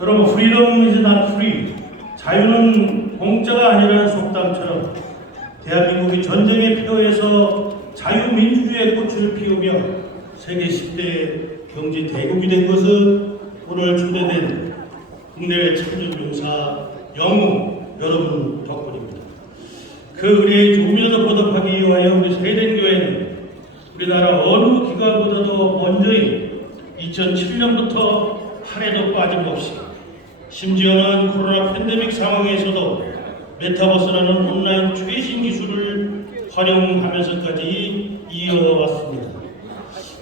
여러분, freedom is not free. 자유는 공짜가 아니라는 속담처럼 대한민국이 전쟁에 필요해서 자유민주주의의 꽃을 피우며 세계 10대 경제 대국이 된 것은 오늘 초대된 국내 참전용사 영웅 여러분 덕분입니다. 그 의리에 조금이라도 보답하기 위하여 우리 세den교회는 우리나라 어느 기관보다도 먼저인 2007년부터 한 해도 빠짐없이 심지어는 코로나 팬데믹 상황에서도 메타버스라는 온라인 최신 기술을 활용하면서까지 이어왔습니다.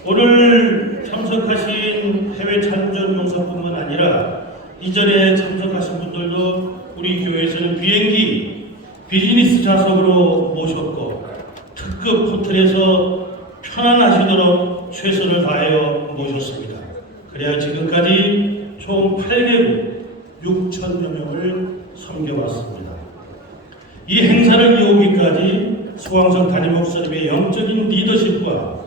오늘 참석하신 해외 참전 용사뿐만 아니라 이전에 참석하신 분들도 우리 교회에서는 비행기 비즈니스 좌석으로 모셨고 특급 호텔에서 편안하시도록 최선을 다하여 모셨습니다. 그래야 지금까지 총 8개국 6천여 명을 섬겨왔습니다. 이 행사를 이어오기까지 수강성 담임 목사님의 영적인 리더십과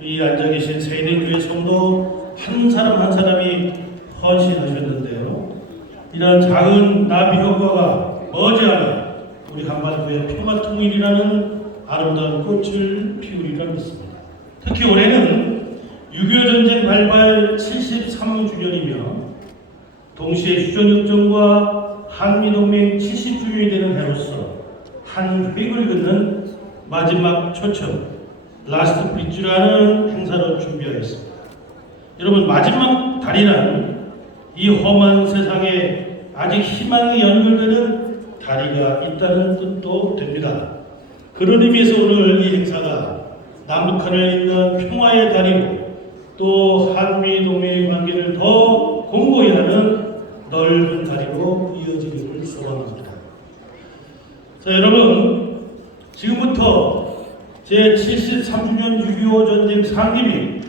이 앉아 계신 세인교회 성도 한 사람 한 사람이 헌신하셨는데요. 이러한 작은 나비 효과가 머지않아 우리 한반도의 평화 통일이라는 아름다운 꽃을 피우리라 믿습니다. 특히 올해는 6.25 전쟁 발발 73주년이며 동시에 휴전협정과 한미동맹 70주년이 되는 해로서 한 획을 긋는 마지막 초청 라스트 브릿지라는 행사를 준비하였습니다. 여러분 마지막 달이란 이 험한 세상에 아직 희망이 연결되는 다리가 있다는 뜻도 됩니다. 그런 의미에서 오늘 이 행사가 남북한을 잇는 평화의 다리로 또 한미 동맹의 관계를 더 공고히 하는 넓은 다리로 이어지기를 소원합니다. 자 여러분 지금부터 제 73주년 6.25 전쟁 상기및